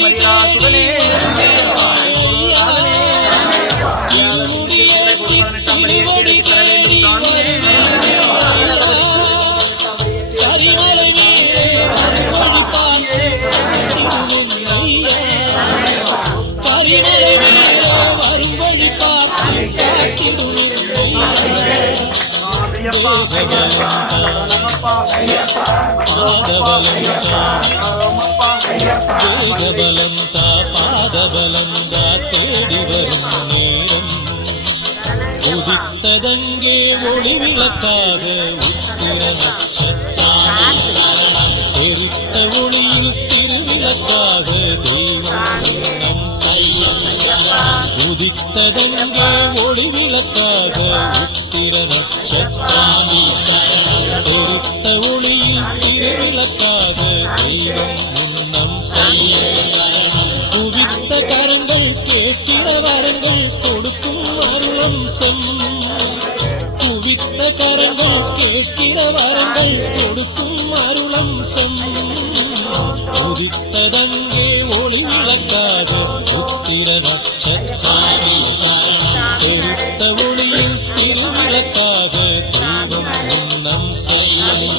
மரியாசுடனே வேகபலந்தா பாதபலந்தா தேடி வரும் நேரம் உதித்ததங்கே ஒளி விளக்காக உத்திர நட்சத்திரம் எரித்த ஒளியில் திருவிளக்காக தெய்வம் நம் செய்யும் உதித்ததங்கே ஒளி விளக்காக உத்திர நட்சத்திரம் எரித்த ஒளியில் திருவிளக்காக தெய்வம் நம் செய்யும் குவித்த கரங்கள் கேட்கிற வரங்கள் கொடுக்கும் அருளம்சம் குவித்த கரங்கள் கேட்கிற வரங்கள் கொடுக்கும் அருளம்சம் உதித்ததங்கே ஒளி விளக்காக உத்திர நட்சத்திரம் எரித்த ஒளியில் திருவிளக்காக தெய்வம் நம் செய்யும்